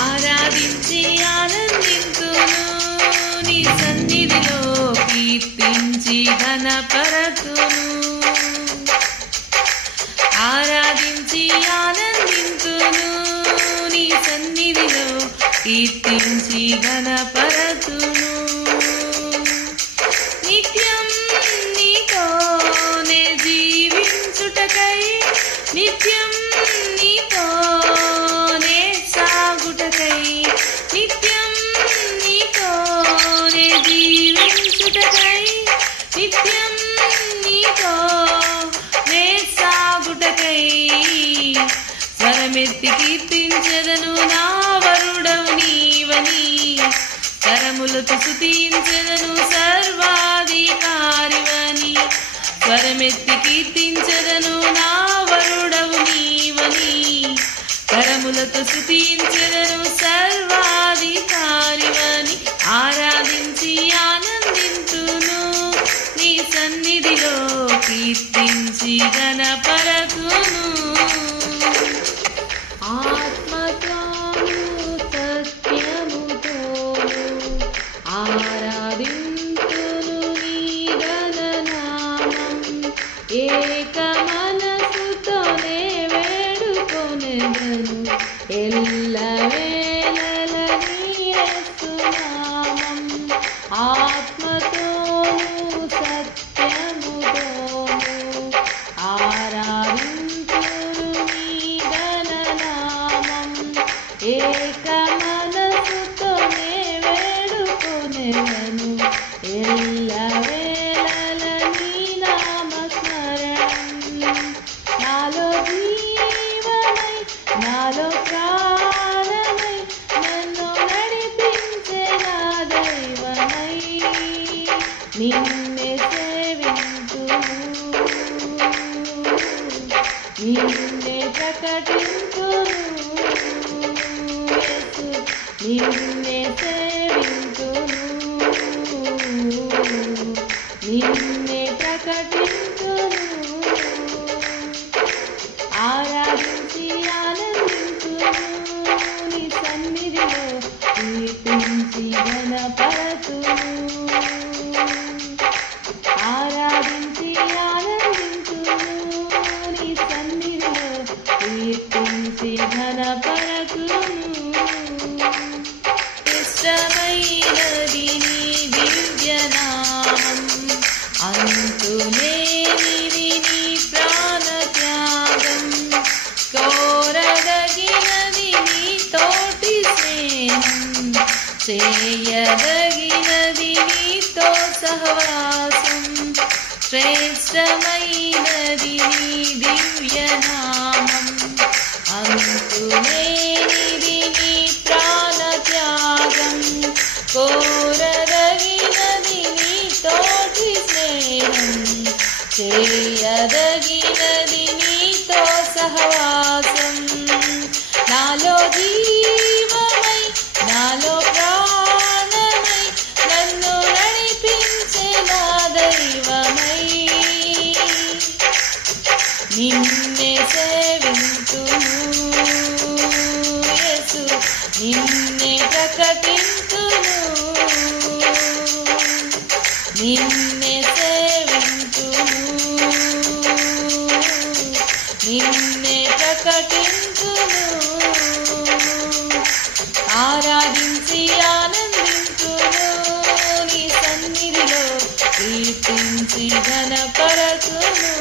ఆరాధించి ఆనందింతును. నీ సన్నిధిలో కీర్తించి ఘనపరతును. ఆరాధించి ఆనందింతును. నీ సన్నిధిలో కీర్తించి ఘనపరతును. నిత్యం నీతోనే జీవించుటకై నిత్యం నిత్యం నీతోనే జీవించుటకై నిత్యం నీతోనే సాగుటకై స్వరమెత్తి కీర్తించదను నా వరుడవు నీవని. కరములతో స్తుతించదను సర్వాధికారివని. స్వరమెత్తి కీర్తించదను నా కరములతో స్తుతించదను సర్వాధికారివని ఆరాధించి ఆనందింతును నీ సన్నిధిలో కీర్తించి గణపరతును ఆత్మతోను సత్యముతోను ఆరాధింతును నీ గణనామం ఏక ఎల్ల వేళల నీ యేసునామం ఆత్మతోను సత్యముతోను నీ గణనామం ఏక ఎల్ల నిన్నే సేవింతును నిన్నే ప్రకటింతును నిన్నే సేవింతును నిన్నే ప్రకటింతును ఆరాధించి ఆనందింతును నీ సన్నిధిలో కీర్తించి ఘనపరతును ఆరాధించి ఆనందింతును నీ సన్నిధిలో కీర్తించి ఘనపరతును ఇష్టమైనది నీ దివ్యనామం అంతులేనిది నీ ప్రాణత్యాగం. కోరదగినది నీ తోటి స్నేహం. చేయదగి నీతో సహవాసం శ్రేష్టమైనది నీ దివ్యనామం అంతులేనిది నీ ప్రాణత్యాగం. కోరదగినది నీ తోటి స్నేహం. చేయదగినది నీతో సహవాసం నాలో జీవమై నాలో నిన్నే సేవింతును యేసు. నిన్నే ప్రకటింతును నిన్నే సేవింతును నిన్నే ప్రకటింతును ఆరాధించి ఆనందింతును నీ సన్నిధిలో కీర్తించి ఘనపరచును.